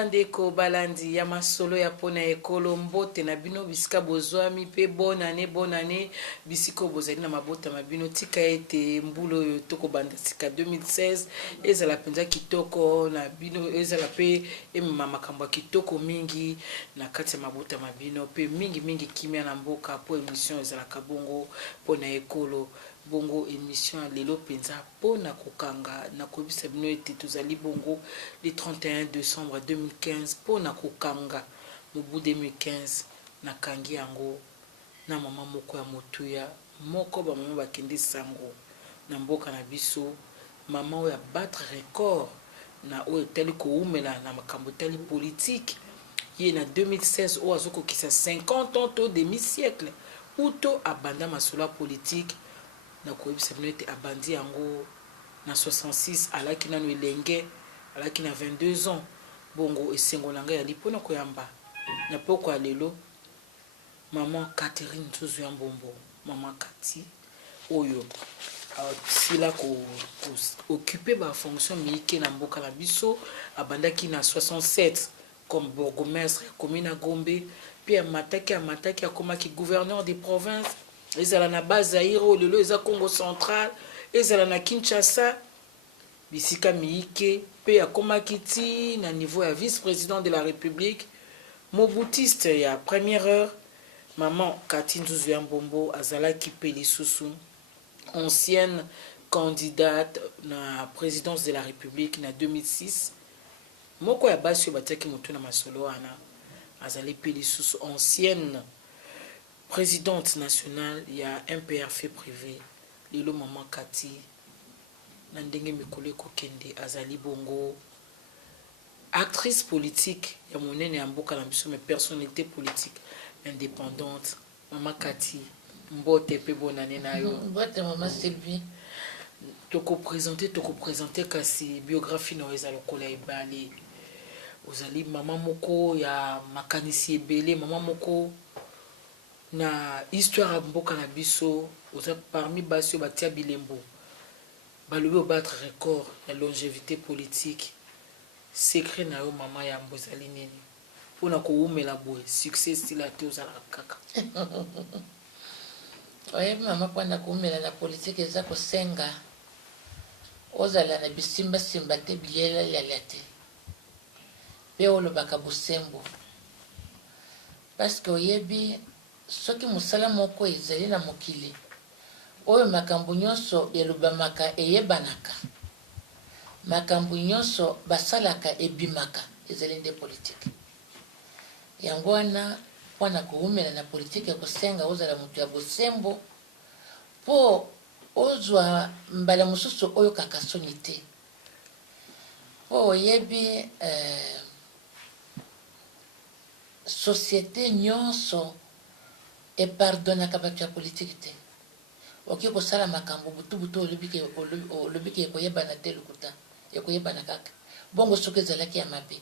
bandeko balandi ya masolo ya pona ekolo mbote na bino bisika bozwami pe bonne année bisiko bozali na mabota mabino tika ete mbulo oyo tokobanda sika 2016 ezala penza kitoko na bino ezala pe emema makambo ya kitoko mingi na kati ya mabota mabino pe mingi kimia na mboka po émission ezalaka bongo pona ekolo bongo émission lelo penza pona kokanga na kobisa bino ete tozali bongo le 31 décembre 2015 pona kokanga mobu 2015 na kangi yango na mama moko ya motuya moko ba mama bakende sango na mboka na biso mama oyo battre record na oyo tali koumela na makambo tali politique ye na 2016 oyo azokokisa 50 ans to demi-siècle uto abanda masolo politique na koyebisa bino ete abandi yango na 66 alaki nano elenge alaki na 22 ans bongo esengo na ngai yali mpona koyamba na poko ya lelo maman Catherine Nzuzu ya Mbombo maman Kati oyo sila occuper ba fonction miike na mboka na biso abandaki na 67 comme bourgmestre commune à Gombe puis amataki akomaki gouverneur des provinces ezala na Bazaïro lelo eza Congo central ezala na Kinshasa bisika miike pe akomaki ti na niveau ya vice-président de la République mobutiste ya première heure maman Kati Nzuzu ya Mbombo azalaki pe lisusu ancienne candidate na présidence de la République na 2006 moko ya basi batiaki motu na masolo wana azali pe lisusu ancienne présidente nationale ya MPRF privé lelo maman Kati na ndenge mikolo ekokende azali bongo actrice politique ya monene ya mboka na biso mais personnalité politique indépendante maman Kati mbote pe bonane na yo mbote maman Sylvie toko présenter kasi biographie na eza lokola ebale ozali maman moko ya makanisi ebele maman moko na histoire ya mboka na biso oza parmi basi oyo batia bilembo balobi obattre record ya longévité politique secret na yo mama ya mbo ezali nini mpona koumela boye succès stila te ozalaka kaka oyebi mama mpona koumela na politique eza kosenga ozala na bisimbasimba te biyelalela te mpe olobaka bosembo parce que oyebi soki mosala moko ezali na mokili oyo makambo nyonso elobamaka eyebanaka makambo nyonso basalaka ebimaka ezali nde politike yango wana mpona koumela na politike kosenga ozala moto ya bosembo mpo ozwa mbala mosusu oyo kaka soni te mpo oyebi société nyonso epardonaka bato ya politike te oki kosala makambo butu olobiki ekoyebana te lokuta ekoyebana kaka bongo soki ezalaki ya mabe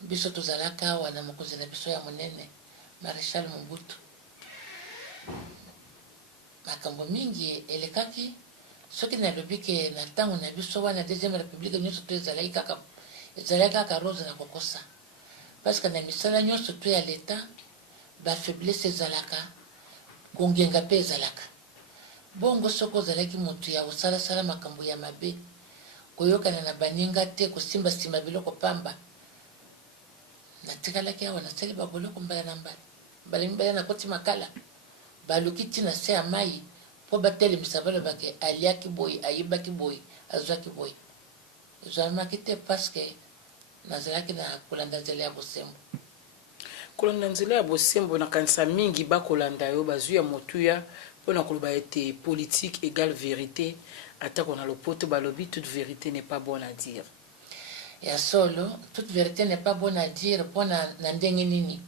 biso tozalaka awa na mokonzi na biso ya monene Maréchal Mobutu makambo mingi elekaki soki nalobiki na ntango na biso wana deuxième république nyonso to ezalaki kaka rose na kokosa parce que na misala nyonso to ya leta bafaiblesse ezalaka kongenga mpe ezalaka bongo soki ozalaki moto ya kosalasala makambo ya mabe koyokana na baninga te kosimbasimba biloko pamba natikalaki awa nasali baboloko mbala na mbala mibale nakoti makala baluki ntina se ya mai mpo batelemisa balobake aliaki boye ayibaki boye azwaki boye ezwalamaki te parceke nazalaki na kolanda nzela ya bosembo kolanda nzela ya bosembo nakanisa mingi bakolanda yo bazwi ya motuya mpona koloba ete politique égale vérité atako na lopoto balobi toute vérité n'est pas bonne à dire ya solo toute vérité n'est pas bonne à dire mpona na ndenge nini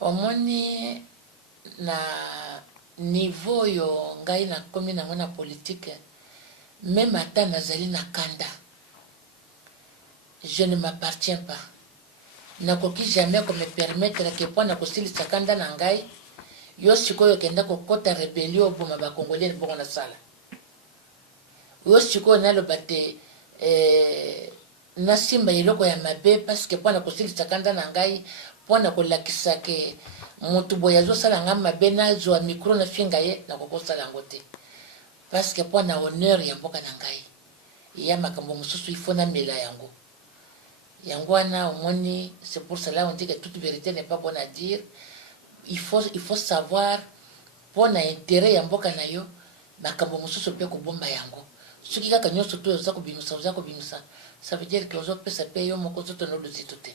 omoni na niveau oyo ngai nakomi nango na politique même ata nazali na kanda je ne m'appartiens pas nakoki jamais ko me permettre ke mpona kosilisa kanda na ngai yo sikoyo kenda kokota rebellion oboma bakongolais bongo na sala yo sikoyo naloba te nasimba eloko ya mabe parce que mpona kosilisa kanda na ngai mpona kolakisa ke motu boye azosala ngai mabe nazwa micro na finga ye nakokosala yango te parce que mpona honneur ya mboka na ngai ya makambo mosusu ifo namela yango yango wana omoni. C'est pour cela on dit que toute vérité n'est pas bonne à dire. Il faut savoir mpona intérêt ya mboka na yo makambo mosusu mpe kobomba yango soki kaka nyonso to oza kobimisa ça veut dire que ozopesa mpe yo moko ozotona oluzito te.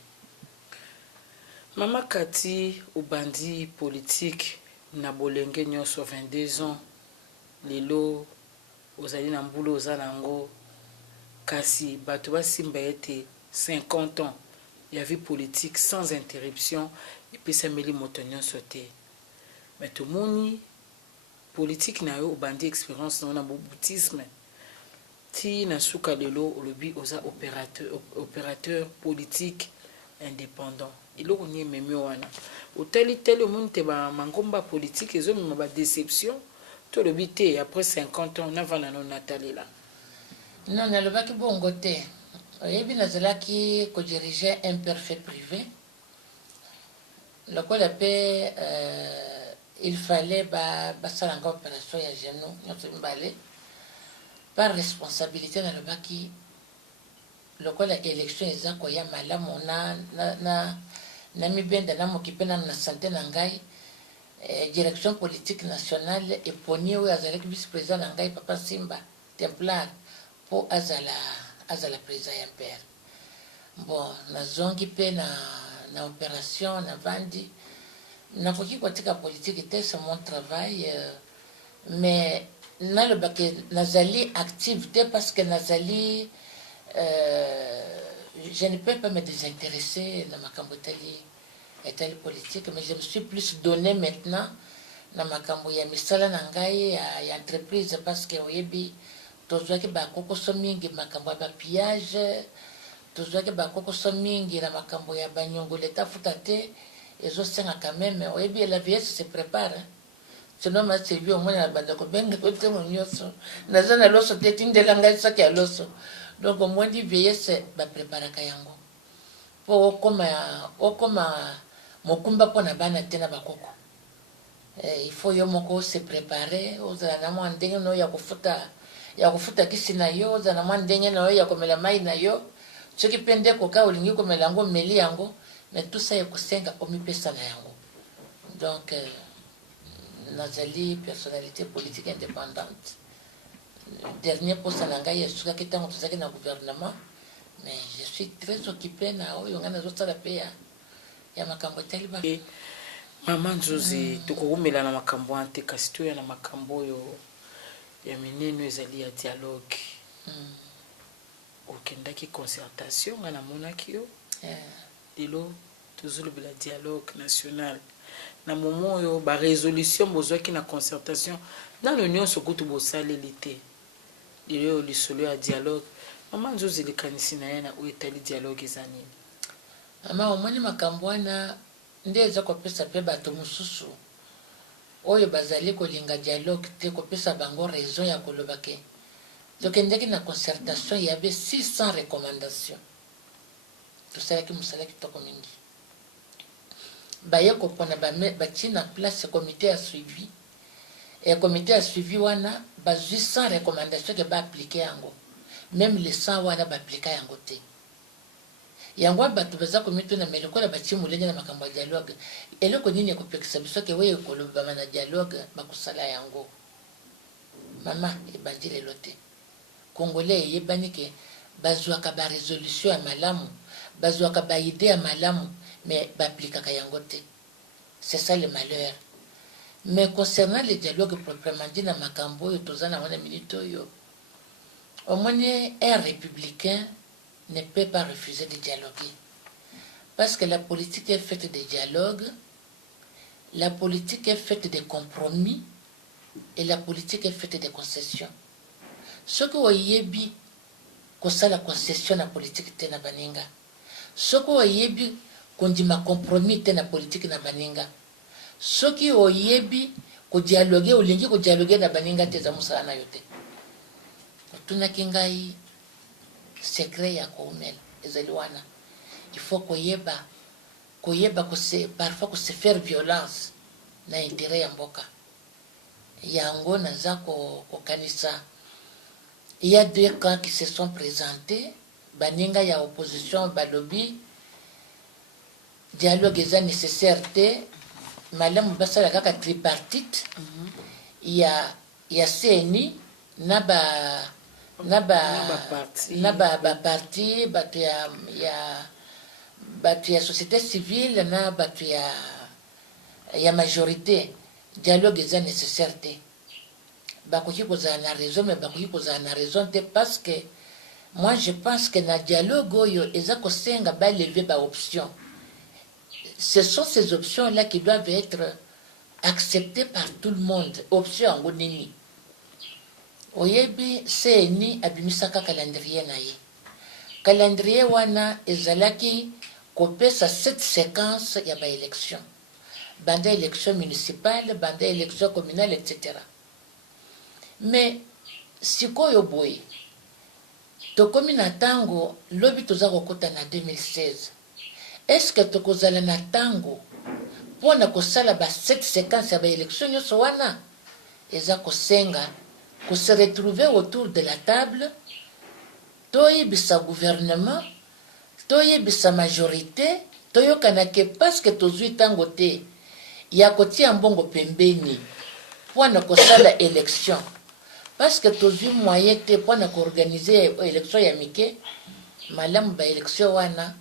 Mama Kati obandi politique na bolenge nyonso 22 ans lelo ozali na mbula oza nango kasi bato basimba ete 50 ans ya vie politique sans interruption epesameli moto nyonso te. Mais tomoni politique na yo obandi expérience na boutisme ti na suka lelo olobi oza opérateur politique indépendant. Eloko ni ememi wana otali tele omoni te bamangomba politique ezomema badéception to olobi te après 50 ans navanda no natalela. Non, nalobaki bongo te. Oyebi nazalaki kodirige un perfet privé lokola mpe il fallait basalanga opération ya genou nyonso mibale par responsabilité. Nalobaki lokola élection eza koya malamu na mibenda na moki mpe nano na santé na ngai direction politique nationale eponi oyo azalaki vice président na ngai papa Simba Templar mpo azala président ya mpere. Bon nazongi mpe na opération na vandi nakoki kotika politique te, c'est mon travail mais nalobaki nazali active te parce que nazali je ne peux pas me désintéresser dans ma etali politique, mais je me suis plus donné maintenant dans ma ya misala na ngai ya entreprise parce que oyebi tozwaki bakokoso mingi makambo ya bapillage, tozwaki bakokoso mingi na makambo ya banyongo leta futa te ezosenga quand même. Oyebi la vieillesse se prépare sinon ma sevi omona na bandako benga kote mo nyonso naza na loso te tindela ngai saki ya loso. Donc au moins di vieillesse bapreparaka yango po okoma mokumba mpona bana te na bakoko. Il faut yo moko se préparer ozala na mwa ndenge no ya kofuta kisi na yo, ozala na mwa ndenge na yo ya komela mai na yo, soki mpe nde koka olingi komela yango omeli yango, mais tout ça ekosenga omipesa na yango. Donc nazali personnalité politique indépendante. Dernier poste na ngai esukaki ntango tozalaki na gouvernement, mais je suis très occupé na oyo ngai nazosala mpe ya makambo etali ba. Mama Nzuzi tokokumela na makambo ante kasi toya na makambo oyo ya mineno ezali ya dialogue. Okendaki concertation nga namonaki yo lelo tozolobela dialogue national na moment oyo barésolution bozwaki na concertation nano nyonso kutu bosaleli te lelo lisolo ya dialogue. Mama Nzuzi likanisi na ye na oyo etali dialogue eza nini? Mama omoni makambo wana nde eza kopesa mpe bato mosusu oyo bazali kolinga dialogue te kopesa bango raison ya koloba ke tokendeki na concertation il y avait 600 recommandations. Tosalaki mosala kitoko mingi baye kopona batie na place comité ya suivi et comité ya suivi wana ba 800 recommandations ke baaplike yango, même les 100 wana baaplika yango te. Yango bato baza komituna melokola batie molenge na makambo ya dialogue eloko nini ekopekisa biso ke weye koloba na dialogue bakusala yango. Mama ebandi lelo te congolais eyebani ke bazwaka ba résolution ya malamu, bazwaka ba idée ya malamu, mais baaplikaka yango te. C'est ça le malheur. Mais concernant le dialogue proprement dit na makambo oyo toza na wana minute oyo, au moins un républicain ne peut pas refuser de dialoguer. Parce que la politique est faite de dialogue, la politique est faite de compromis, et la politique est faite de concessions. Ce que oyebi kosala concession na politique te na baninga, ce que oyebi kondima compromis te na politique na baninga, ce qui oyebi ko dialoguer olingi ko dialoguer na baninga te za musala na yote. Tunaki ngai secret ya koumela ezali wana. Il faut koyeba parfois se faire violence na intérêt ya mboka. Yango naza kokanisa. Il y a deux camps qui se sont présentés. Baninga ya opposition balobi dialogue est nécessaire te malamu basala kaka tripartite. Il y a CNI na parti batu ya société civile na batu ya majorité. Dialogue est nécessaire te bakoki kozala na raison, mais bakoki kozala na raison te parce que moi je pense que na dialogue oyo eza kosenga balever baoption. Ce sont ces options-là qui doivent être acceptées par tout le monde. Option yango nini? Oyebi CNI abimisaka calendrier na ye. Calendrier wana ezalaki kopesa cette séquence ya baélection. Banda élection municipale, banda élection communale, etc. Mais sikoyo boye tokomi na tango lobi toza kokota na 2016. Est-ce que tokozala na tango pona kosala ba cette séquence ya ba élection nyonso wana? Eza kosenga ko se retrouver autour de la table, toyebisa gouvernement, toyebisa majorité, toyokana ke parce que tozwi tango te ya kotia mbongo pembeni pona kosala élection. Parce que tozwi moyen te pona koorganiser élection ya mike, malamu ba élection wana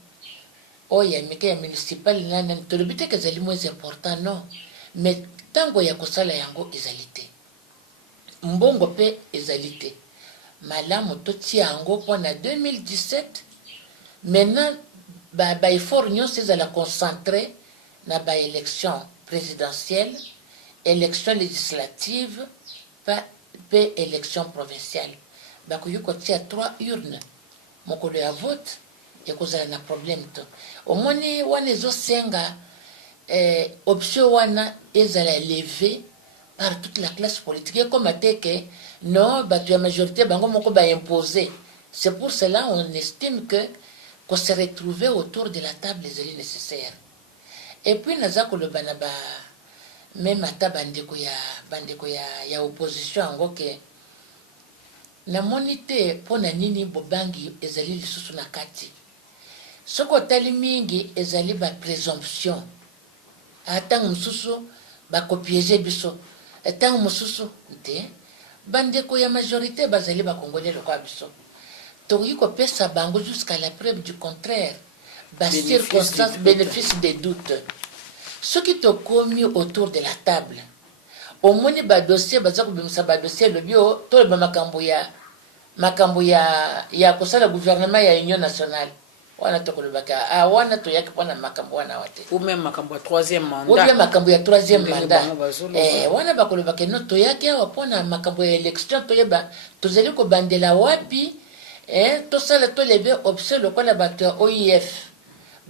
o ya mike ya municipal nana tolobi te kezali moins important, non, mais tango ya kosala yango ezali te, mbongo pe ezali te, malamu totia yango pona 2017. Maintenant ba effort nyonso ezala concentré na ba élection présidentielle, élection législative, pe élection provinciale. Bakoki kotia 3 urnes mokolo ya vote ekozala na problème to. Omoni wana ezosenga option wana ezala levé par toute la classe politique. Comme ateke non batu ya majorité bango moko ba imposer. C'est pour cela on estime qu'on se retrouver autour de la table est nécessaire. Et puis naza koloba na ba même ata bandeko ya opposition yango ke na monite pona nini bobangi ezali lisusu na kati. Soko tali mingi ezali ba présomption. Atang mususu ba copier biso. Atang mususu nte bandeko ya majorité bazali ba congolais le kwa biso. Toki ko pesa bango jusqu'à la preuve du contraire. Ba circonstance bénéfice des doutes. Ceux qui t'ont commis autour de la table, au moins ba dossier baza ko bimisa ba dossier le bio to ba makambo ya kosala gouvernement ya union nationale. Wana to ko baka wana to yaki pona makambo wana wate. Ou même makambo ya troisième mandat. Ou bien makambo ya troisième mandat. Wana ba ko baka no to yaki awa pona makambo ya élection to yeba to zeli ko bandela wapi to sala to lever option lokola bato ya OIF.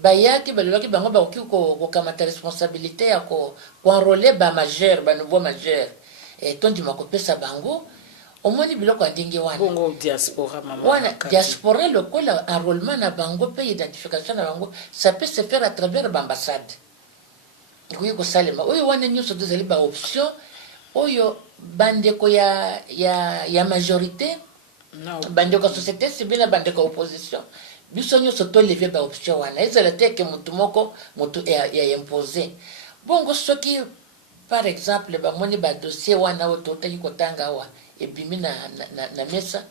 Bayaki balobaki bango bakoki kokamata responsabilité ya koenrôler ba majeur ba nouveau majeur tondima kopesa bango omoni biloko ya ndenge wana bongo diaspora mama wana diaspora lokola enrôlement na bango pe identification na bango ça peut se faire à travers l'ambassade. Ekoki kosalema oyo wana nyonso tozali ba option oyo bandeko ya majorité bandeko société civile bandeko opposition biso nyonso tolever ba option wana ezala te ke mutu moko mutu ya imposer. Bongo soki par exemple bamoni ba dossier wana oyo totaki kotanga awa ebimi na mesa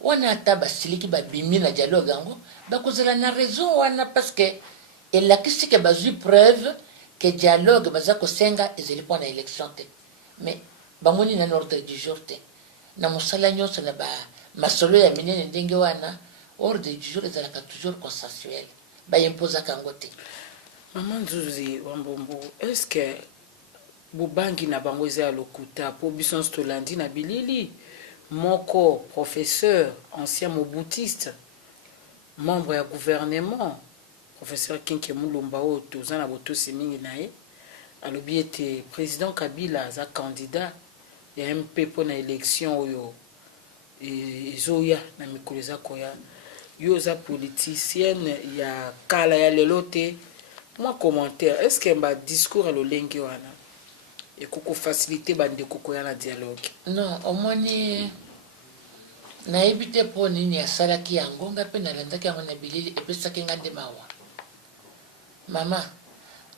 wana ata basiliki babimi na dialogue yango bakozala na raison wana parce que elakisi ke bazwi preuve ke dialogue baza kosenga ezali mpona élection te, mais bamoni na ordre du jour te na mosala nyonso na ba masolo ya minene ndenge wana ordre du jour ezalaka toujours consensuel bayimposaka yango te. Maman Nzuzi Wambombo, est-ce que bobangi na bango eza lokuta po biso stolandi na bilili moko professeur ancien moboutiste membre ya gouvernement professeur Kinke Mulumba oyo toza na botosi mingi na ye alobi ete président Kabila aza candidat ya MP mpo na élection oyo ezoya na mikolo eza koya yo oza politicienne ya kala ya lelo te mwa commentaire est ce que ba discours ya lolenge wana ekoko facilité bandeko koya na dialogue? Non, omoni nayebi te mpo nini asalaki yango nga mpe nalandaki yango na bilili epesaki nga nde mawa. Mama,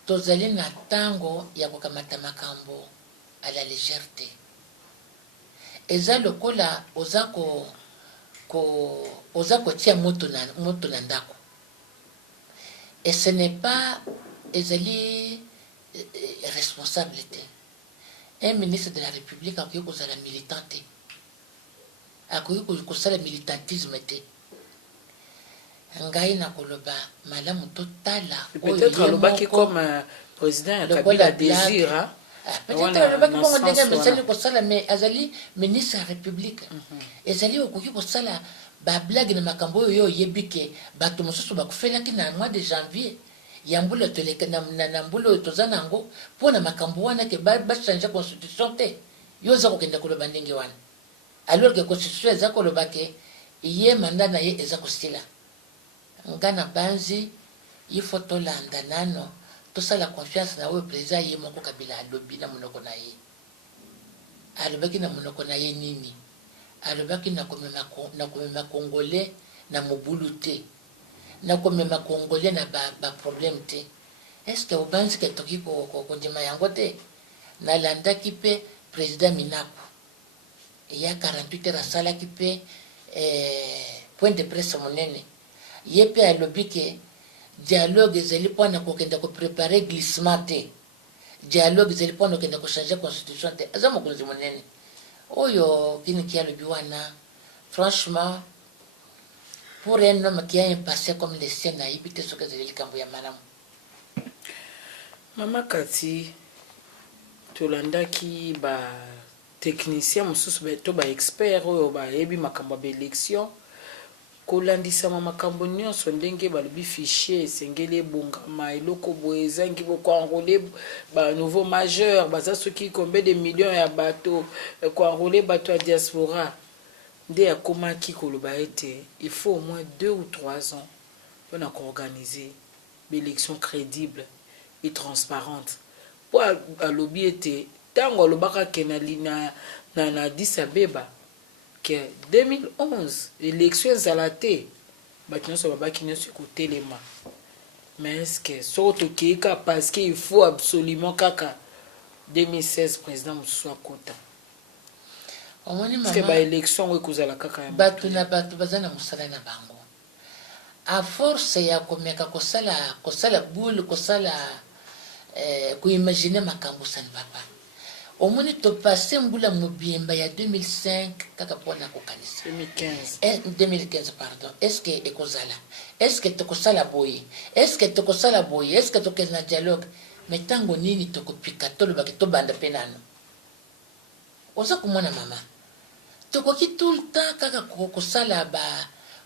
tozali na ntango ya kokamata makambo à la légère te. Eza lokola oza kotia moto na ndako. Et ce n'est pas ezali responsable te. Un ministre de la République akoki kozala militant te. Akoki kosala militantisme te. Ngai na koloba malamu totala. Peut-être alobaki comme président ya Kabila désir. Peut-être alobaki bongo ndenge mesali kosala mais azali ministre de la République. Ezali okoki kosala ba blague na makambo oyo oyebi ke bato mosusu bakufelaki na mois de janvier. Yambula toleka na mbulo toza nango pona makambo wana ke ba changer constitution te. Yo za kokenda koloba ndenge wana. Alors que constitution eza koloba ke iye mandat na ye eza kostila. Ngana banzi ifo tolanda nano tosala confiance na oyo président ye moko Kabila alobi na monoko na ye. Alobaki na monoko na ye nini? Alobaki na komema congolais na mobulu te. Na komema congolais na ba problème te. Est-ce que obanzi ke toki ko ndima yango te? Na landaki pe président Minaku. Il y a 48 heures asalaki pe point de presse monene. Yepe alobi ke dialogue ezali pona kokenda ko préparer glissement te. Dialogue ezali pona kokenda ko changer constitution te. Aza mokonzi monene. Oyo kini ki alobi wana franchement pour un homme qui a un passé comme le sien na ibite soka ezali likambo ya malamu. Mama Kati tolandaki ba technicien mosusu to ba expert oyo ba yebi makambo ba élection kolandisama makambo nyonso ndenge balobi fichier esengeli ebongama eloko boye ezangi koenrôler ba nouveau majeur baza soki combien de millions ya bato koenrôler bato ya diaspora nde akomaki koloba ete il faut au moins 2 ou 3 ans mpona koorganiser baélection crédible et transparente po alobi ete ntango alobaka ke na Addis Abeba que 2011 élection ezala te bato nyonso babaki nyonso ekotelema mais est-ce que soki tokeyika parce que il faut absolument kaka 2016 président mosusu akota que baélection oyo ekozala kaka ya bato na bato baza na mosala na bango a force ya komeka kosala boule kosala koimagine makambo ça ne va pas. Au moins, tu passé mbula mobimba ya 2005 kaka pona kokanisa 2015 pardon. Est-ce que ekozala? Est-ce que tokosala boye? Est-ce que tokosala boye? Est-ce que tokena dialogue? Mais tango nini tokopika toloba ke tobanda penano? Oza komona mama. Tokoki tout le temps kaka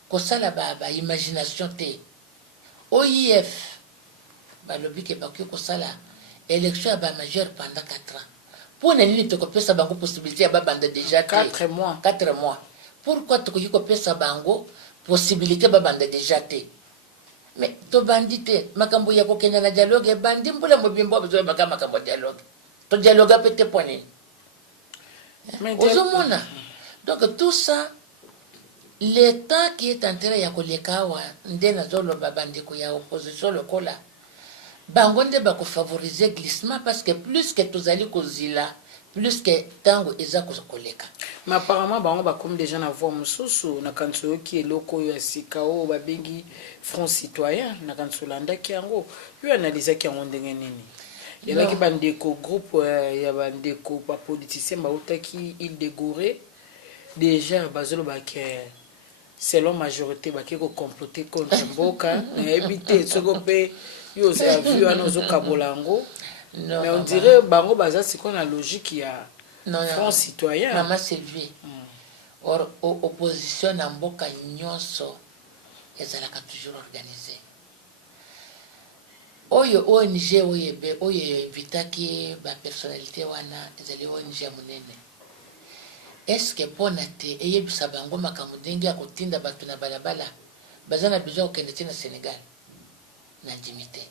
kosala ba imagination te. OIF balobi ke bakoki kosala élection ba majeur pendant 4 ans. Pour nini tokopesa bango possibilité ya babanda déjà 4 mois. 4 mois. Pourquoi tokoki kopesa bango possibilité babanda déjà te? Mais to bandite makambo ya kokenya na dialogue bandi mbula mobimbo bezo makambo dialogue. To dialogue apete poni. Ozomona. Donc tout ça l'état qui est en train ya kolekawa ndena zolo babandi ko ya opposition lokola bango nde bako favoriser glissement parce que plus que tozali kozila plus que tango eza koleka. Mais apparemment bango bakomi déjà na voix mosusu na kanso ki eloko yo asika o babengi Front Citoyen na kanso landaki yango yo analysaki yango ndenge nini yalaki bandeko groupe ya bandeko ba politicien bautaki Île de Gorée déjà bazolo baké selon majorité baké ko comploter contre Mboka na éviter sokope yo ça vu anozo kabolango. Mais on dirait bango baza siko na logique ya Front Citoyen. Maman Sylvie. Or opposition na Mboka nyonso ezalaka toujours organisée. Oyo ONG oyo invitaki ba personnalité wana ezali ONG ya munene. Est-ce que ponate eyebisa bango makambo ndenge ya kotinda bato na balabala baza na besoin kokende ti na Sénégal na ndimi te.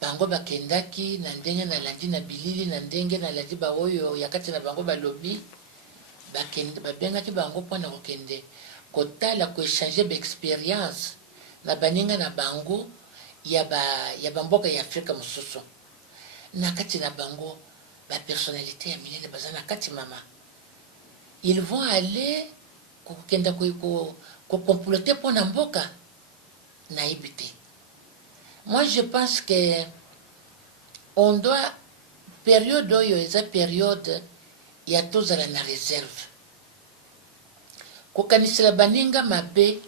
Bango bakendaki na ndenge nalandi na bilili na ndenge nalandi baoyo ya kati na bango balobi babengaki bango mpona kokende kotala koéchange baexpérience na baninga na bango ya bamboka ya Afrika mosusu. Na kati na bango bapersonnalité ya minene baza na kati mama. Ils vont aller kokenda kocomploter mpona mboka nayebi te. Moi je pense que on doit période oyo eza période ya tozala na réserve. Kokanisela baninga mabe,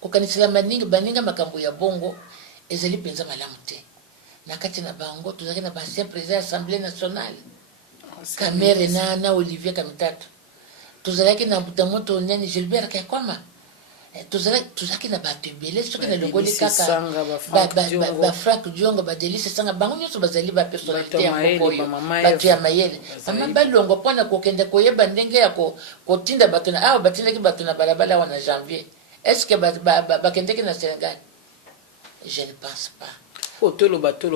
kokanisela baninga makambo ya bongo ezali penza malamu te. Na kati na bango tozalaki na ancien président de l'Assemblée nationale Kamere na Olivier Kamitatu. Tozalaki na Butamoto nani Gilbert Kakoma. Tozalaki na bato ebele soki na longoli kaka ba Frank Diongo ba Delice Sanga bango nyonso bazali ba personnalité ya mbokoyo bato ya mayele. Mama balongo mpona kokende koyeba ndenge ya kotinda bato na awa batindaki bato na balabala wana janvier. Est-ce que bakendeki na Sénégal? Je ne pense pas. Toloba te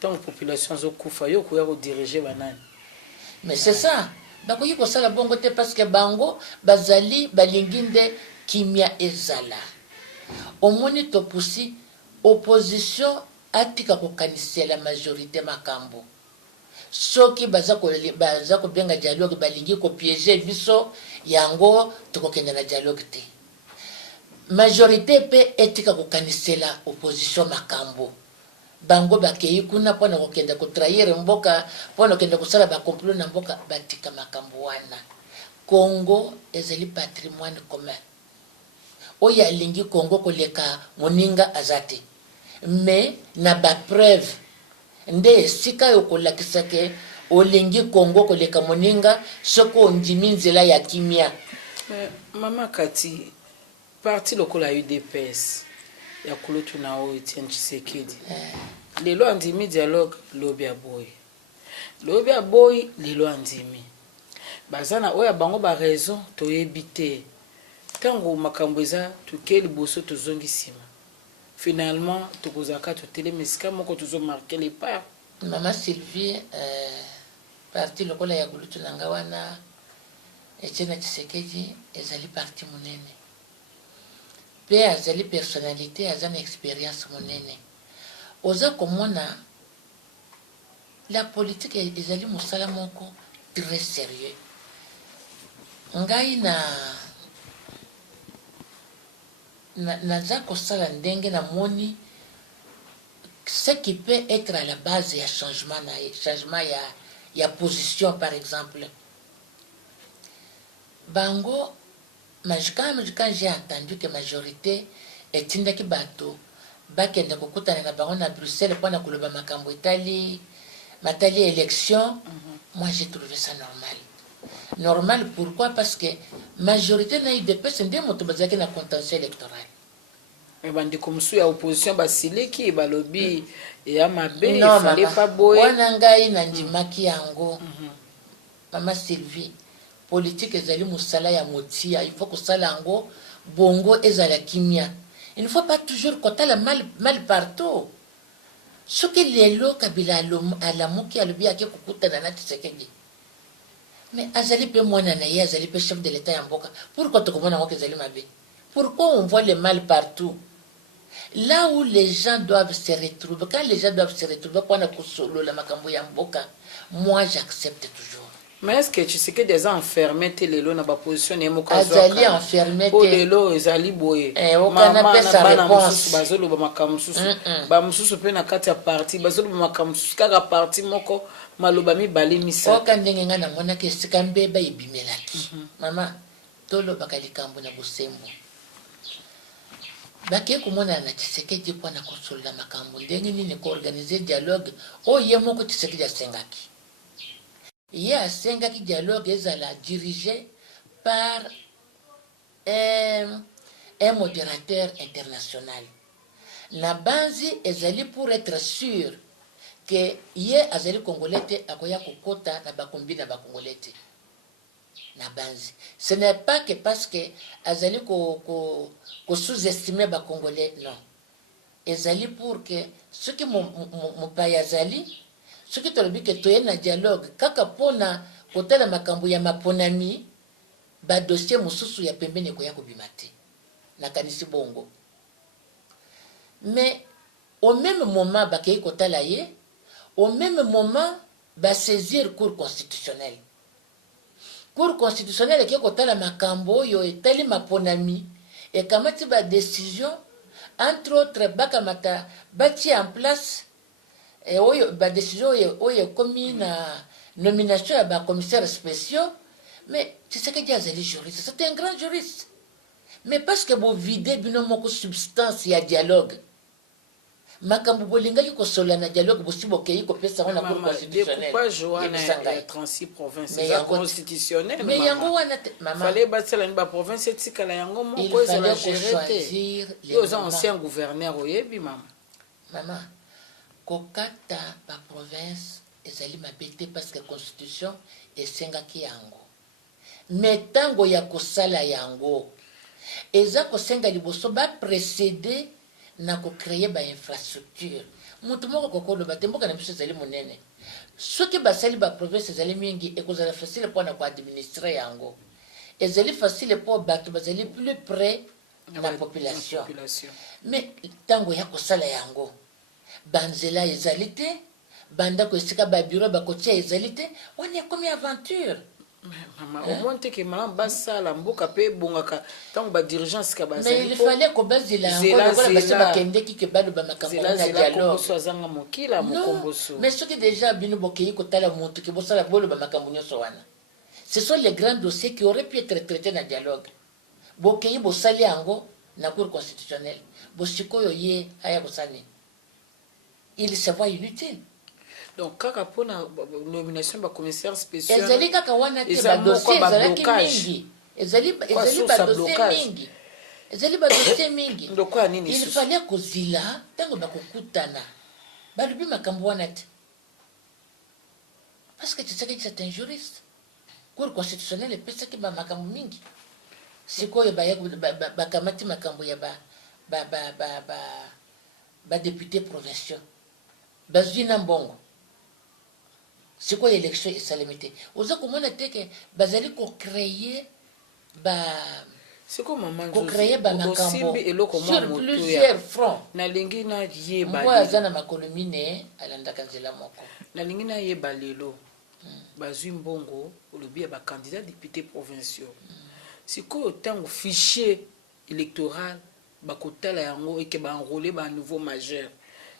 tant que population zokufa yo koya ko diriger banani. Mais c'est ça. Bakoyi ko sala bongo te parce que bango bazali balinginde kimia ezala. Omoni topusi opposition atika kokanisa la majorité makambo. Soki baza ko benga dialogue balingi ko piéger biso yango tokokenda na dialogue te. Majorité pe etika kokanisa la opposition makambo. Bango bakei kuna pona kokenda ko trahir mboka pona kokenda kusala ba complot na mboka batika makambo wana. Congo ezali patrimoine commun. Oya lingi Congo koleka moninga azate. Mais na ba preuve nde sika yo kolakisa ke olingi Congo koleka moninga soko ndimi nzela ya kimia. Mama Kati parti lokola UDPS ya kulutu na o Etienne Tshisekedi. Lelo andimi dialogue lobi ya boy lelo andimi. Bazana oya bango ba raison to yebite. Tango makambo eza tukeli boso tozongi sima. Finalement tokozaka to telemesika moko tozo marquer les pas. Mama Sylvie parti lokola ya kulutu nanga wana Etienne Tshisekedi ezali parti munene. Pe azali personnalité azana expérience monene. Oza komona la politique ezali musala moko très sérieux. Ngai na zako sala ndenge na moni ce qui peut être à la base ya changement ya position par exemple. Bango quand j'ai entendu que majorité etindaki bato bakende kokutana na bango na Bruxelles pona koloba makambo matali élection, moi j'ai trouvé ça normal. Normal pourquoi? Parce que majorité na UDPS nde moto bazaki na contentieux électoral. Bandi komsu ya opposition basileki balobi ya mabe il fallait pas boye. Wana ngai na ndimaki yango. Mama Sylvie politique ezali musala ya motia, il faut que sala ngo bongo ezala kimia. Il ne faut pas toujours kotala mal partout. Ce que lelo kabila alamuki alobi ake kukutana na Tshisekedi. Mais azali pe mwana na ye azali pe chef de l'état ya mboka. Pourquoi tokomona ngo ezali mabe? Pourquoi on voit le mal partout? Là où les gens doivent se retrouver, quand les gens doivent se retrouver pour na kusolo la makambo ya mboka, moi j'accepte toujours. Mais est-ce que tu sais que des enfermés lelo na ba position ne moka azali enfermé te lelo ezali boye mama na bana mususu bazolo ba makamususu ba mususu pe na kati ya parti bazolo ba makamususu kaka parti moko maloba mibale misa okandenge nga na mona ke sikambe ba ibimelaki mama tolo bakalikambo na bosembo bake kumona na Tshisekedi kwa na konsola makambo ndenge nini ko organiser dialogue oye moko Tshisekedi asengaki. Il y a un dialogue dirigé par un modérateur international. La base est pour être sûr que il y a azali congolais akoya kokota na bakombi na bakongolais. na banzi. Ce n'est pas que parce que azali ko sous-estimer ba Congolais, non. Ezali pour que ceux qui mon pays azali, ceux qui tolobi que toye na dialogue kaka pona kotala makambo ya maponami ba dossier mususu ya pembeni ko ya kobimate na kanisi bongo. Mais au même moment bakei kotala ye, au même moment ba saisir cour constitutionnelle. Cour constitutionnelle qui kotala makambo yo etali maponami et kamati ba décision entre autres bakamata bati en place et oyo ba décision oyo commis na nomination ya ba commissaires spéciaux. Mais tu sais que Diazali juriste, c'est un grand juriste. Mais parce que vous videz bino moko substance ya dialogue. Makambo bolinga ko sola na dialogue bosibo kei ko pesa na cour constitutionnelle. Pourquoi Joanna a 36 provinces constitutionnelles? Mais yango wana maman. Fallait bâtir la province etika la yango moko ezala gérer. Ils ont ancien gouverneur oyebi maman. Maman, kokata ba province ezali mabete parce que constitution esengaki yango. Mais tango ya kosala yango eza kosenga liboso ba précéder na ko créer ba infrastructure. Mutu moko kokolo batemboka na biso ezali monene. Soki basali ba province ezali mingi ekozala facile pour na ko administrer yango. Ezali facile pour bato bazali plus près de la population. Mais tango ya kosala yango banzela ezali te, banda ko esika ba bureau ba kotia ezali te, on est comme aventure. Maman, au moins que maman basa la mboka pe bongaka tant ba dirigeance ka bazali. Mais il fallait ko bazila encore la basa ba kende ki ke balo ba makambo na dialogue. Zanga mokila mokomboso. Mais ce qui déjà bino bokei ko tala montu ke bosala bolo ba makambo nyoso wana. Ce sont les grands dossiers qui auraient pu être traités dans le dialogue. Bokei bosali yango na cour constitutionnelle. Bosikoyo ye aya bosali. Il se voit inutile. Donc kaka pona nomination ba commissaire spécial ezali kaka wana te ba dossier ezali mingi ezali ba dossier mingi ezali ba dossier mingi ndoko nini il fallait kozila tango bakokutana balubi makambo wana te parce que tu sais que c'est un juriste cour constitutionnelle epesaki ba makambo mingi sikoyo bakamati makambo ya ba député provinciaux bazwi na mbongo. C'est quoi l'élection et ça limité? Aux autres, comment on que bazali ko créer ba. C'est comme maman. Ko créer ba makambo sur plusieurs fronts. Na lingi na ye ba. Moi azana makolomine alanda kanzela moko. Na lingi na ye ba lelo. Bazwi mbongo olobi ba candidat député provinciaux. C'est quoi autant au fichier électoral ba kotala yango et que ba enrôler ba nouveau majeur.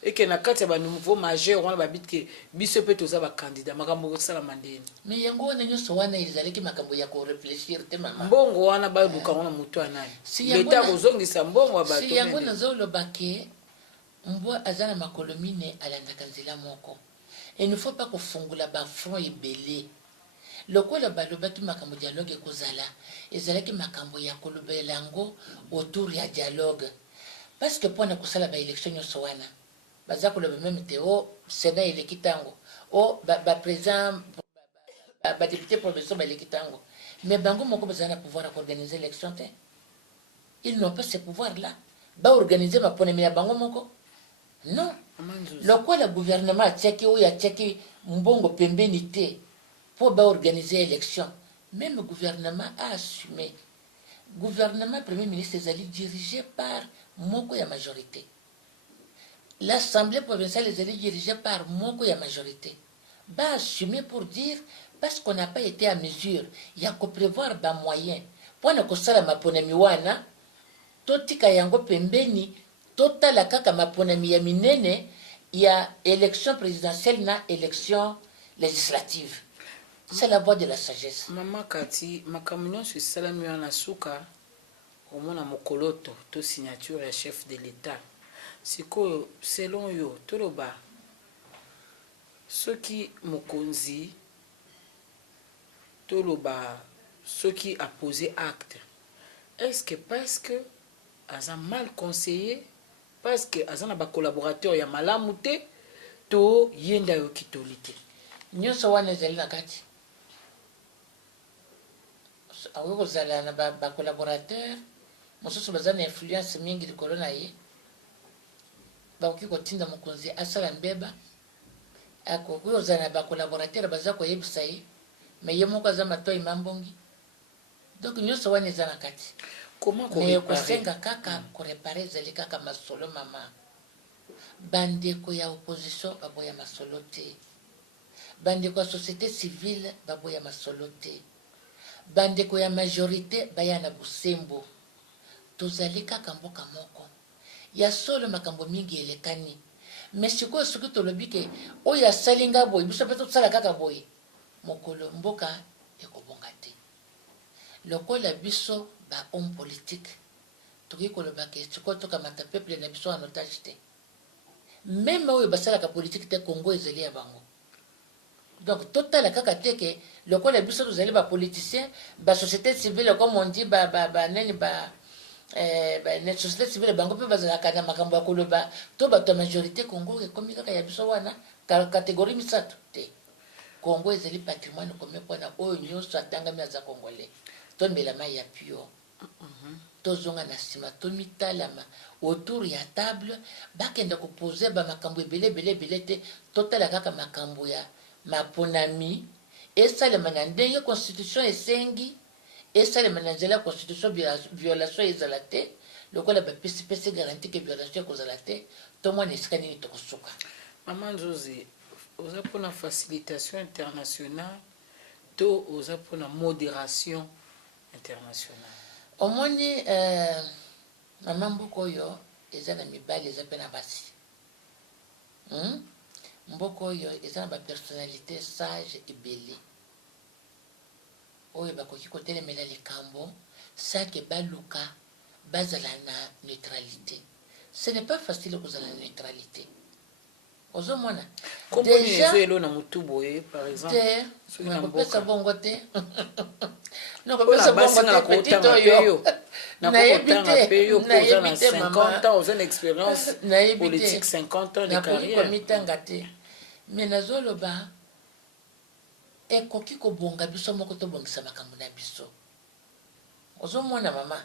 Et que na kati ba nouveau majeur wana ba bitke biso pe toza ba candidat makambo ko sala mandeni. Mais yango wana nyoso wana izaleki makambo ya ko réfléchir te mama. Mbongo wana ba luka wana mutu anani. Leta kozongisa mbongo wa bato. Si yango nazolo bake mbwa azana makolomine alanda kanzela moko. Et il ne faut pas ko fungula ba front ebele. Lokola balobaki makambo dialogue kozala ezalaki makambo ya kolobelango autour ya dialogue. Parce que pour na kosala ba élection nyoso wana bazako le même théo sénat il kitango o ba président ba député provincial ba kitango mais bango moko bazana pouvoir organiser l'élection te ils n'ont pas ce pouvoir là ba organiser ma ponemi ya bango moko non le quoi le gouvernement tcheki ou ya tcheki mbongo pembeni te pour ba organiser l'élection même le gouvernement a assumé gouvernement premier ministre ezali dirigé par moko ya majorité. L'Assemblée provinciale est dirigée par Moko ya majorité. Bah assumer pour dire parce qu'on n'a pas été à mesure, il y a qu'à prévoir des moyens. Pour ne pas sala maponami wana, totika yango pembeni, totala kaka maponami ya minene, il y a élection présidentielle na élection législative. C'est la voie de la sagesse. Maman Kati, ma camion sur salami wana suka, au moins à mokoloto, to signature ya chef de l'État. Siko selon yo toloba ceux qui mokonzi toloba ceux qui a posé acte est-ce que parce que asa mal conseillé parce que asa na ba collaborateur ya malamu te to yenda yo kitolite nyoso wana ezali na kati akoki kozala na bacollaborateur mosusu baza na influence mingi likolo na ye bakoki kotinda mokonzi asala mbeba akoki kozala na bacollaborateur baza koyebisa ye me ye moko aza matoi mambongi donc nyonso wana eza na kati me kosenga kaka korepare ezali kaka masolo mama bandeko ya opposition baboya masolo te bandeko ya société civile baboya masolo te bandeko ya majorité baya na busembo tozali kaka mboka moko ya solo makambo mingi elekani me sikoyo soki tolobi ke oyo asali nga boye biso mpe tosala kaka boye mokolo mboka ekobonga te lokola biso ba homme politique tokoki koloba ke sikoyo tokamata peuple na biso en otage te meme oyo basalaka politique te congo ezali ya bango donc totala kaka te ke lokola biso tozali bapoliticien basociété civile comme on dit neni na société civile bango mpe bazalaka na makambo ya koloba to bato ya majorité congo ekomi kaka ya biso wana kategorie misato te congo ezali patrimoine komi mpona oyo nyonso atangami aza congolais tomela mai ya pio tozonga na nsima tomitalama autour ya table bakende kopose bamakambo ebele te totala kaka makambo ya maponami esalema na ndenge constitution esengi esalema na nzela ya constitution violation ezala te lokola bapesipesi garanti ke violation ekozala te tomwana esika nini tokosuka mama nzozi oza mpona facilitation internationale to oza mpona modération internationale omoni mama mboka oyo eza na mibali eza mpe na basi mboka oyo eza na bapersonnalité sage ebele oyo bakoki kotelemela likambo sake baluka bazala na neutralité ce n'est pas facile kozala na neutralité ozomona déjà elo na mutu boye par exemple te nakopesa bongo te nakopesa bongo te petit oyo nakokotanga pe yo koza na 50 ans oza na expérience politique 50 ans de carrière nakomitanga te mais nazoloba ekoki kobonga biso moko tobongisa makambo na biso ozomona mama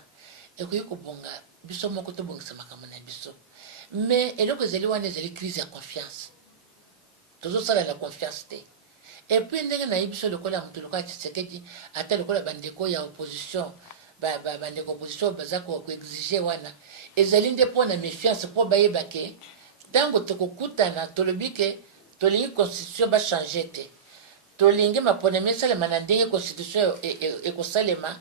ekoki kobonga biso moko tobongisa makambo na biso mais eloko ezali wana ezali crise ya confiance tozosala na confiance te epuis ndenge nayebi biso lokola ya moto lokola Tshisekedi ata lokola bandeko ya opposition bandeko opposition baza koexige wana ezali nde mpo na méfiance mpo bayeba ke ntango tokokutana tolobi ke tolingi constitution bachange te tolingi maponami esalema na ndenge constitution ekosalema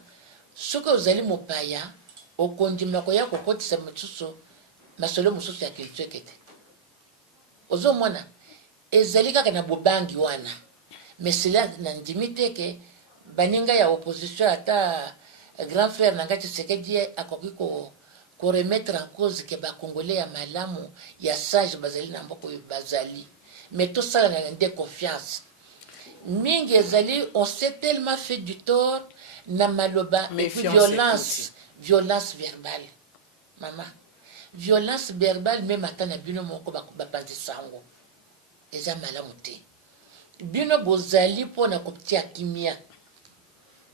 soki ozali mopaya okondima koya kokotisa mosusu masolo mosusu ya culture kete ozomona ezali kaka na bobangi wana mais cela na ndimi te ke baninga ya opposition ata grand frère na ngati Tshisekedi akoki koremettre en cause ke bakongolais ya malamu ya sage bazali na mboka oyo bazali mais tosala na nde confiance mingi ezali on s'est tellement fait du tort na maloba et puis violence verbale mama violence verbale même ata na bino moko bapanzisa yango eza malamu te bino bozali mpona kotia kimia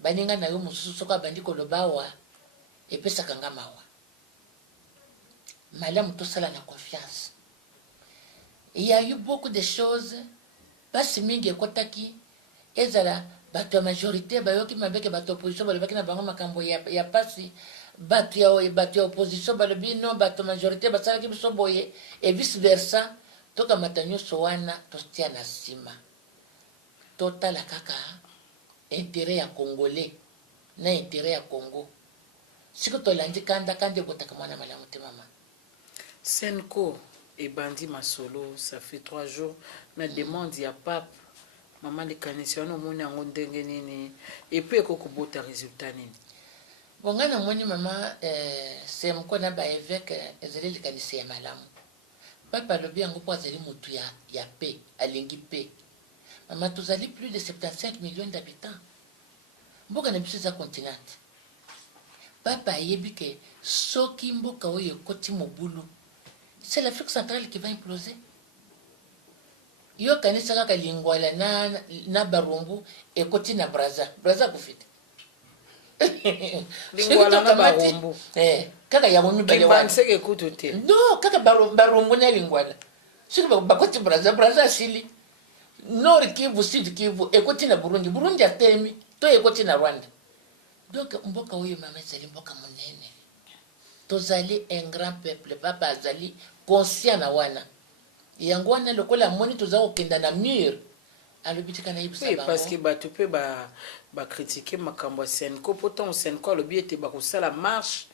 baninga na yo mosusu soki abandi koloba awa epesaka nga mawa malamu tosala na confiance. Il y a eu beaucoup de choses basi mingi ekotaki ezala bato ya majorité bayoki mabeke bato ya opposition balobaki na bango makambo ya pasi bato ya opposition balobi no bato ya majorité basalaki biso boye et vice versa tokamata nyonso wana totia na nsima totala kaka intérêt ya congolais na intérêt ya congo siko tolandi kanda ebotaka mwana malamu te mama Senko et Bandi Masolo, ça fait 3 jours. Na demande ya pape, maman les canisiens au monde en ndenge nini et puis eko bota résultat nini. Bongana moni mama c'est mkona ba évêque ezeli les canisiens malamu. Papa lobi yango po azeli mutu ya paix, alingi paix. Maman tozali plus de 75 millions d'habitants. Mboka na biso za continent. Papa yebi ke soki mboka oyo koti mobulu. C'est l'Afrique centrale qui va imploser. Yo kanisa kaka lingwala na barumbu ekoti na Braza kufite. Lingwala na barombo. Kaka yango mibale wana. Kibanseke kutu te. Non, kaka barombo na lingwala. Soki bakoti Braza asili. Nord Kivu, Sud Kivu, ekoti na Burundi. Burundi atemi, to ekoti na Rwanda. Donc mboka oyo mama ezali mboka monene. Tozali un grand peuple, papa azali conscient na wana. Yango wana lokola moni toza okenda na mur. Alobitika na yebisa bango. Parce que bato pe ba critiquer makambo ya Senko, pourtant Senko alobi ete bakosala marche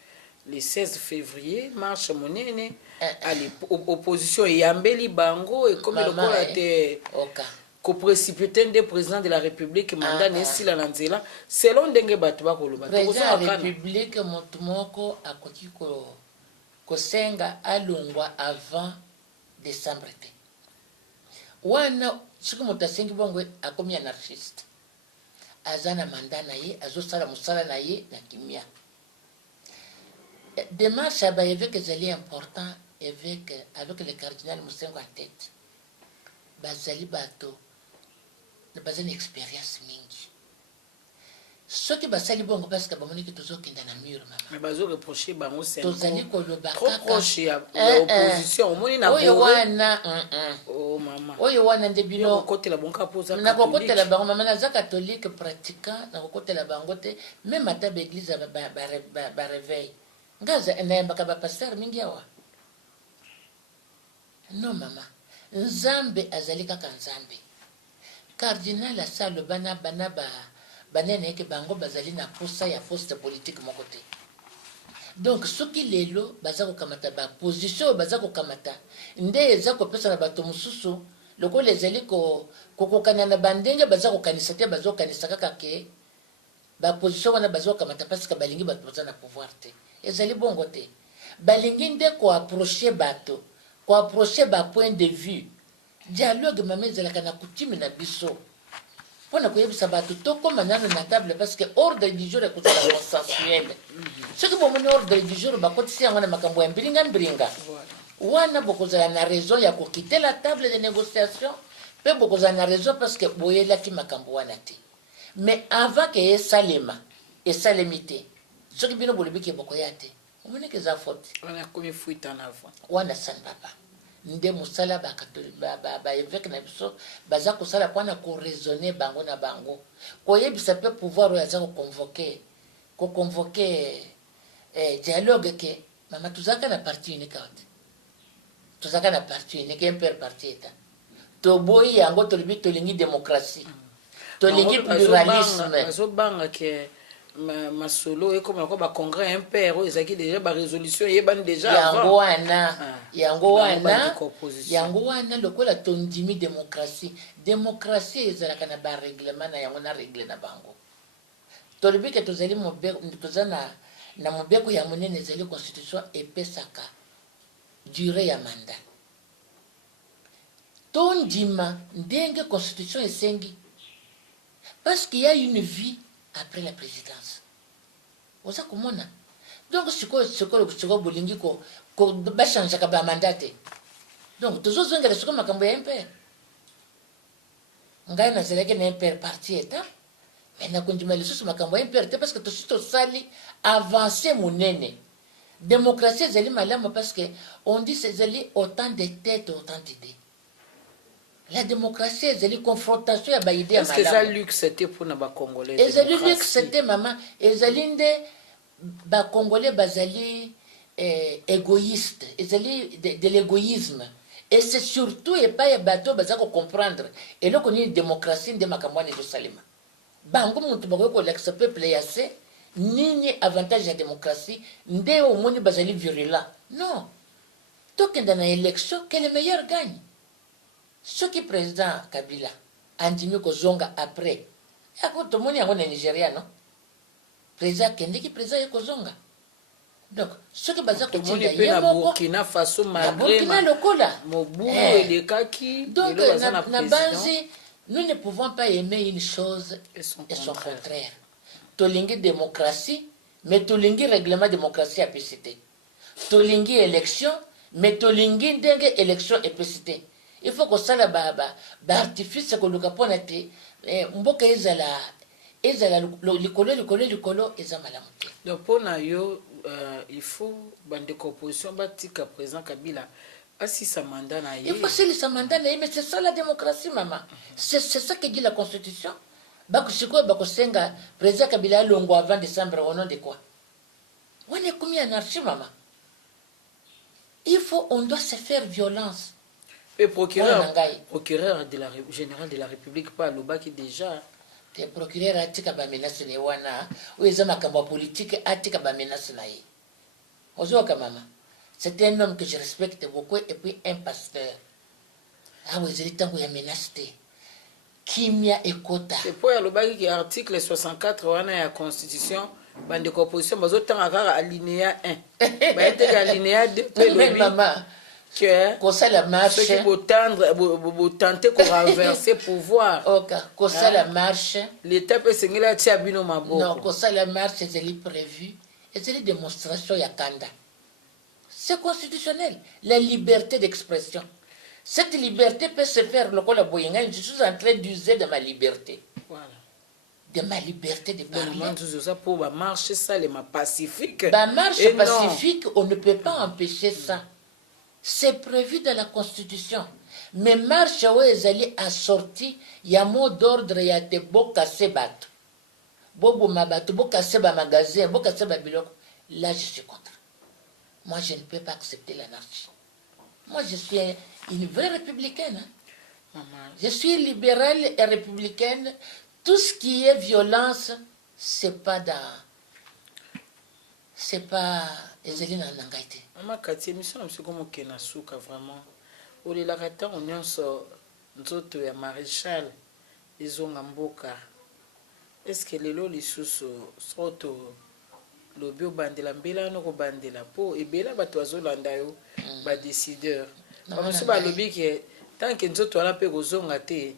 le 16 février, marche monene à l'opposition yambeli bango et comme lokola te ko précipiter des président de la République mandat nesila na nzela selon ndenge bato bakoloba. Président de la République motu moko akoki ko senga alongwa avant décembre te. Wana soki moto asengi bongo akomi anarchiste aza na manda na ye azosala mosala na ye na kimia. Démarche à évêque ezali important avec le cardinal Moussengo en tête. Bazali bato bazali na expérience mingi. Soki basali bongo parce que bamoni ki tozokenda na mur mama. Mais bazo reprocher bango Senko. Tozali koloba trop proche ya opposition omoni na oyo wana oh mama. Oyo wana nde bino kokotela bonka poza na kokotela bango mama na za catholique pratiquant na kokotela bango te même ata l'église ba réveil. Ngaza nayambaka ba pasteur mingi awa. Non mama. Nzambe azali kaka nzambe. Cardinal asalo bana banene ke bango bazali na posa ya poste politique moko te. Donc soki lelo baza ko kamata ba position baza ko kamata nde eza ko pesa na bato mususu lokola ezali ko kokana na bandenge baza ko kanisa te bazo kanisa kaka ke ba position wana bazo kamata parce que balingi bato baza na pouvoir te. Ezali bongo te. Balingi nde ko approcher bato, ko approcher ba point de vue. Dialogue mama ezalaka na coutume na biso. Pona koyebisa bato tokoma nano na table parce que ordre du jour ekozala consensuel. Soki bomoni ordre du jour bakotisi yango na makambo ya mbiringa wana bokozala na raison ya kokite la table de négociation pe bokozala na raison parce que boyelaki makambo wana te. Mais avant que esalemi te soki bino bolobi ke bokoya te omoni ke eza faute wana komi fuita na avant wana san papa nde musala ba évêque na biso baza kosala mpona koraisonner bango na bango koyebisa pe pouvoir oyo aza koconvoke dialogue ke mama tozalaka na parti unique ate tozalaka na parti unique impere parti eta toboyi yango tolobi tolingi démocratie tolingi pluralisme azobanga ke masolo ekoma ko ba congrès impère ezaki déjà ba résolution yebani déjà yango wana lokola tondimi démocratie ezalaka na ba règlement na yango na règle na bango tolobi ke tozali toza na mobeko ya monene ezali constitution epesaka durée ya mandat tondima ndenge constitution esengi parce qu'il y a une vie après la présidence. Oza komona. Donc siko bolingi ko ba changer ka ba mandat. Donc toujours zongela siko makambo ya MP. Ngai na zeleke na MP parti eta. Mais na kundima lisusu makambo ya MP parce que to sali avancer monene. Démocratie ezali malamu parce que on dit c'est autant de têtes autant d'idées. La démocratie, c'est une confrontation à l'idée. Est-ce que ça luxe c'était pour les Congolais? C'est luxe c'était maman. Et les Congolais bazali égoïstes. De l'égoïsme. Et c'est surtout et pas les bateaux bazako comprendre. Et là qu'on a une démocratie de makamwane de Salima. Bango muntu bako l'ex peuple yassé ni avantage la démocratie ndé au monde bazali virulent. Non. Tant que dans une élection que le meilleur gagne. Ce qui président Kabila andimi kozonga après yako tomoni yango na Nigeria non président Kende ki président kozonga donc ce qui baza kotinda ye moko Burkina Faso malgré Mobutu elekaki donc na base nous ne pouvons pas aimer une chose et son contraire tolingi démocratie mais tolingi règlement démocratie à PCT tolingi élection mais tolingi ndenge élection et PCT. Il faut que ça la artifice que le capon était mboka ezala ezala likolo eza malamu te. Donc pour yo il faut bandeko opposition batika président Kabila si sa mandat na il faut sa mandat na mais c'est ça la démocratie maman. C'est ça que dit la constitution. Bakosenga président Kabila longo avant décembre au nom de quoi? On est commis anarchie maman. On doit se faire violence. Et procureur général de la République pas Lobaki déjà. Le procureur atika ba menace ne wana ou eza makambo politique atika ba menace na ye. Ozoka mama. C'est un homme que je respecte beaucoup et puis un pasteur. Ah oui, c'est tango ya menace te. Kimia ekota. C'est pour ya Lobaki qui article 64 wana ya constitution bande composition bazotanga kaka alinéa 1. Ba ete alinéa 2 pe lobi. Maman. Que la marche ceux qui vont tenter de renverser pouvoir la marche l'état peut s'engager tia bino maboko non la marche c'est prévu et c'est une démonstration ya kanda c'est constitutionnel la liberté d'expression cette liberté peut se faire le la boyenga je suis en train d'user de ma liberté voilà de ma liberté de parler donc ça pour ma marche ça les pacifique marche pacifique on ne peut pas empêcher ça. C'est prévu dans la Constitution. Mais marche où ils allaient assorti, il y a un mot d'ordre, il y a des beaux cassebat. Bobo mabato, beau casseba magasin, beau casseba bilok. Là, je suis contre. Moi, je ne peux pas accepter l'anarchie. Moi, je suis une vraie républicaine. Hein. Je suis libérale et républicaine. Tout ce qui est violence, c'est pas dans. C'est pas. Ezeline Nangaite. Maman Katia, mission monsieur comme Kena Souka vraiment. Au lieu de on y a nzoto ya maréchal ezonga mboka. Est-ce que les lois lisusu soto lobi obandela mbela no ko bandela po ebela bato azolanda yo ba décideur. Bamusu ba lobi ke tant que nzoto ala pe kozonga te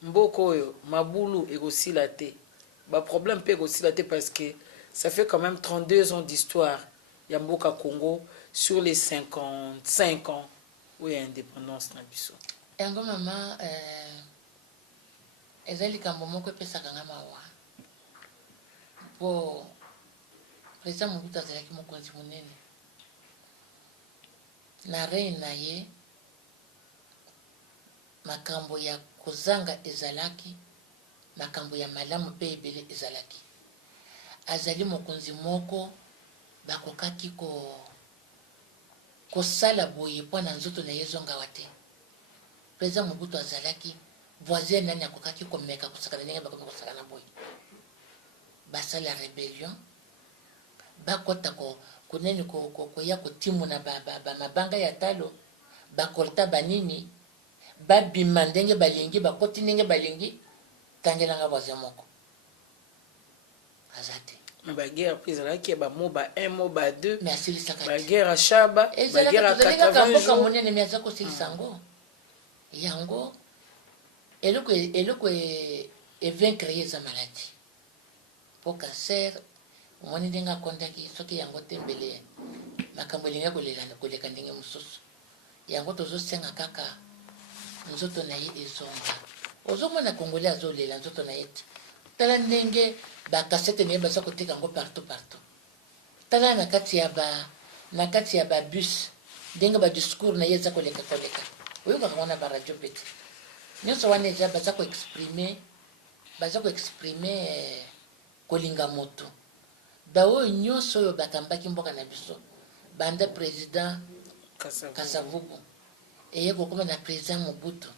mboko oyo mabulu ekosila te. Ba problème pe ekosila te parce que ça fait quand même 32 ans d'histoire. Yamboka Congo sur les 55 ans où il y a indépendance na biso. Yango mama ezali kambo moko pesaka nga mawa. Po président Mobutu azalaki mokonzi monene. Na reine na ye makambo ya kozanga ezalaki makambo ya malamu pe ebele ezalaki. Azali mokonzi moko bakokaki kosala boye mpo na nzoto na ye ezongawa te. Président Mobutu azalaki voisin nani akokaki komeka kosakana ndenge bakomi kosakana boye. Basala rébellion bakota kuneni koya kotimu na mabanga ya talo bakolta banini babima ndenge balingi bakoti ndenge balingi tangelanga voisin moko azate. La guerre prise là qui est moba 1 moba 2 merci lisaka la guerre à Chaba la guerre à 80 jours monene mais azako silisango yango eloko e vaincre eza maladie pour cancer moni ndenge akondaki soki yango tembele makambo elingi koleka ndenge mosusu yango tozosenga kaka nzoto na ye ezonga ozomona congolais azolela nzoto na ye tala ndenge bakasete naye baza koteka yango partout tala na kati ya babus ndenge badiscours na ye eza koleka oyokaka wana baradio pete nyonso wana eza baza koexprime kolinga moto baoyo nyonso oyo bakambaki mboka na biso banda président Kasavubu eye kokoma na président Mobutu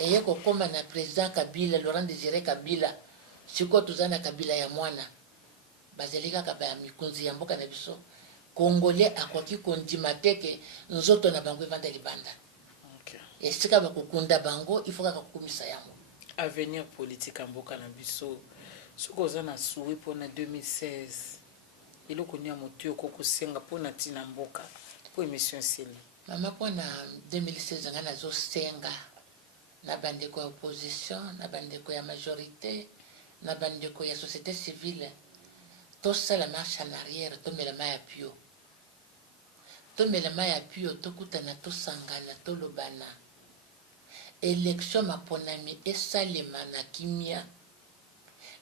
eye kokoma na président Kabila Laurent Désiré Kabila siko toza na Kabila ya mwana bazali kaka bamikonzi ya mboka na biso congolais akoki kondima teke nzoto na bango evanda libanda esika bakokunda bango il faut kaka kokumisa yango avenir politique ya mboka na biso soki oza na suwi mpona 2016 eloko nini ya moto okokosenga mpona ntina mboka mpo émission esili mama mpona 2016 nga nazosenga na bandeko ya opposition na bandeko ya majorité na bandeko ya société civile tosala marche en arrière tomelama ya pio tokutana tosangana tolobana élection maponami esalema na kimia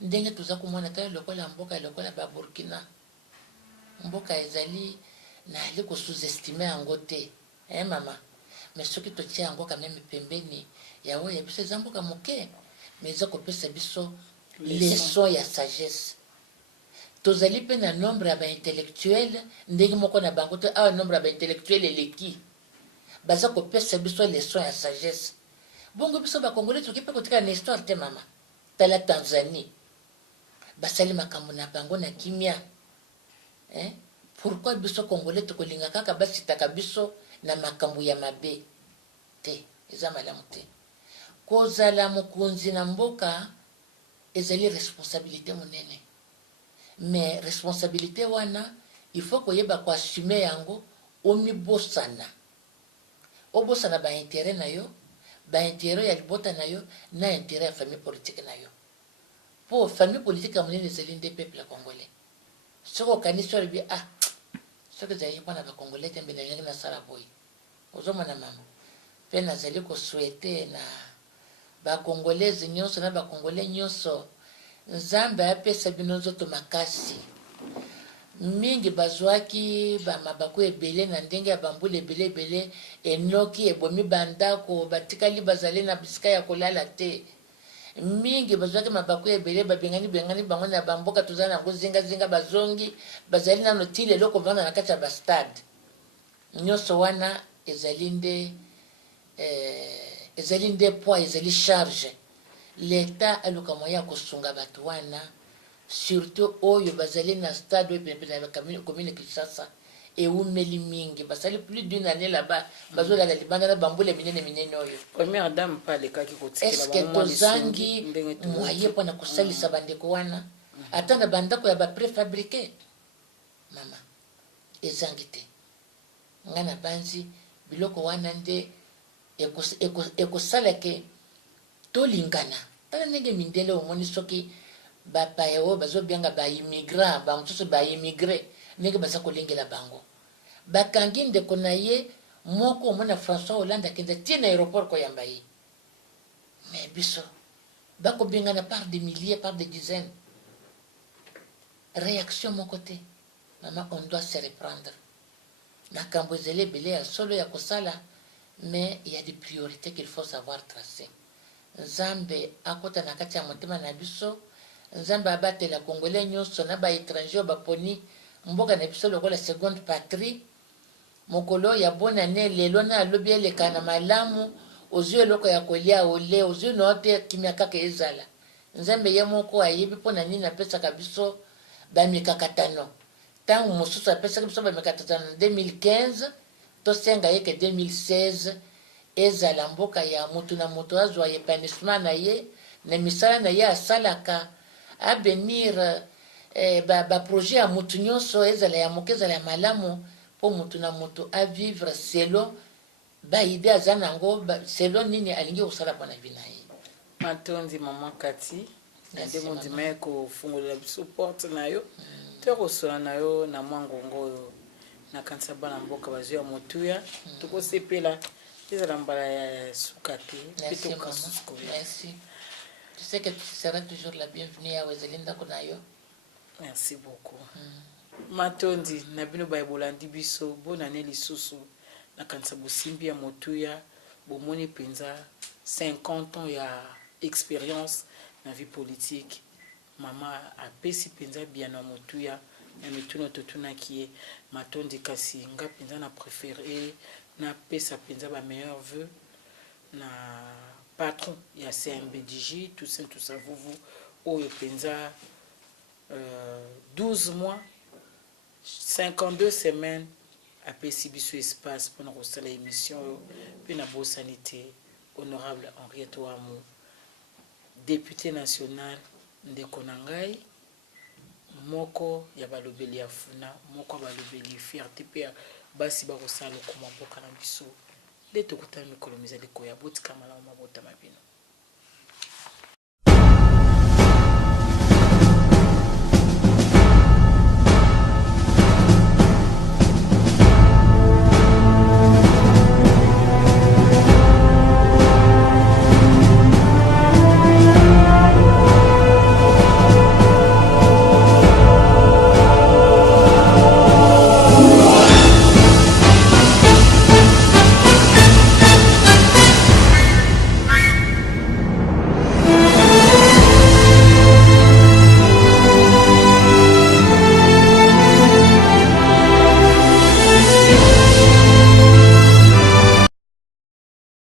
ndenge toza komona tala lokola mboka lokola ba Burkina mboka ezali na ali ko sous-estimer yango te mama mais soki totia yango quand même pembeni ya oyo biso eza mboka moke mais eza kopesa biso leçon ya sagesse tozali pe na nombre ya baintellectuel ndenge moko na bango te awa nombre ya baintellectuel eleki baza kopesa biso leçon ya sagesse bongo biso bakongolais toki mpe kotika na histoire te mama tala Tanzanie basali makambo na bango na kimia pourquoi biso congolais tokolinga kaka basitaka biso na makambo ya mabe te eza malamu te kozala mokonzi na mboka ezali responsabilité monene mais responsabilité wana il faut koyeba koassume yango omibosana obosana baintérêt na yo baintérêt ya libota na yo na intérêt ya famille politique na yo po famille politique ya monene ezali nde peuple ya congolais soki okanisi olobi soki ezali mpona bacongolais te mbe nalingi nasala boye ozomona mama mpe nazali koswete na bacongolaise nyonso na bacongolais nyonso nzambe apesa bino nzoto makasi mingi bazwaki bamabaku ebele na ndenge ya bambula ebele enoki ebomi bandako batikali bazali na bisika ya kolala te mingi bazwaki mabaku ebele babengani bango na bamboka toza nango zingazinga bazongi bazali nano ti lelo kovanda na kati ya bastade nyonso wana ezali nde poids ezali charge leta aluka moya kosunga bato wana surtout oyo bazali na stade oyo penepene na commune Kinshasa eumeli mingi basali plus d'une année là-bas bazolala libanda na bambula minene oyo première dame pa lekaki kotikela est-ce que tozangi moyen mpona kosalisa bandeko wana ata na bandako ya bapréfabriqué mama ezangi te nga na banzi biloko wana nde ekosala ke tolingana tala ndenge mindele omoni soki bapaya oyo bazobenga baimmigrant bamosusu baimmigré ndenge baza kolengela bango bakangi ndeko na ye moko omona François Hollande akenda tie na aéroport koyamba ye mais biso bakobengana par des milliers par des dizaines réaction moko te mama on doit se reprendre makambo ezali ebele ya solo ya kosala mais il y a des priorités qu'il faut savoir tracer nzambe akota na kati ya motema na biso nzambe abatela congolais nyonso na baétranger oyo baponi mboka na biso lokola seconde patrie mokolo ya bonane lelo na alobi eleka na malamu ozwi eloko ya kolia ole ozwi no te kimia kaka ezala nzambe ye moko ayebi mpona nini apesaka biso bamikakatano ntango mosusu apesaki biso bamikakatano na 2015 tosenga ye ke 2016 ezala mboka ya motu na moto azwa épanouissement na ye na misala na ye asalaka abenir baprojet ya motu nyonso ezala ya moke ezala ya malamu mpo motu na moto avivre selon baide aza nango selon nini alingi kosala mpona vi na ye matondi mama kati na nde mondima ye kofungolela biso porte na yo to kosola na yo na mwa ngongo oyo nakanisa bana mboka bazwi ya motuya tokosepela ezala mbala ya suka te mpe tokasusuko merci tu sais que tu seras toujours la bienvenue awa ezali ndako na yo merci beaucoup matondi na bino bayebolandi biso bonane lisusu nakanisa bosimbi ya motuya bomoni mpenza 50 ans ya expérience na vie politique mama apesi mpenza bia na motuya na mituna totunaki ye matondi kasi nga mpenza na préféré napesa mpenza bameilleur vœu na patron ya CMBDJ tout ça vuvu oyo mpenza 12 mois 52 semaines apesi biso espace mpona kosala émission oyo mpe na bosani te honorable Henriette Ouamou député national ndeko na ngai moko ya balobeli ya funa moko ya balobeli fierté mpe basi bakosala lokoma mboka na biso nde tokutana mikolo mizali koya botika malamu mabota mabino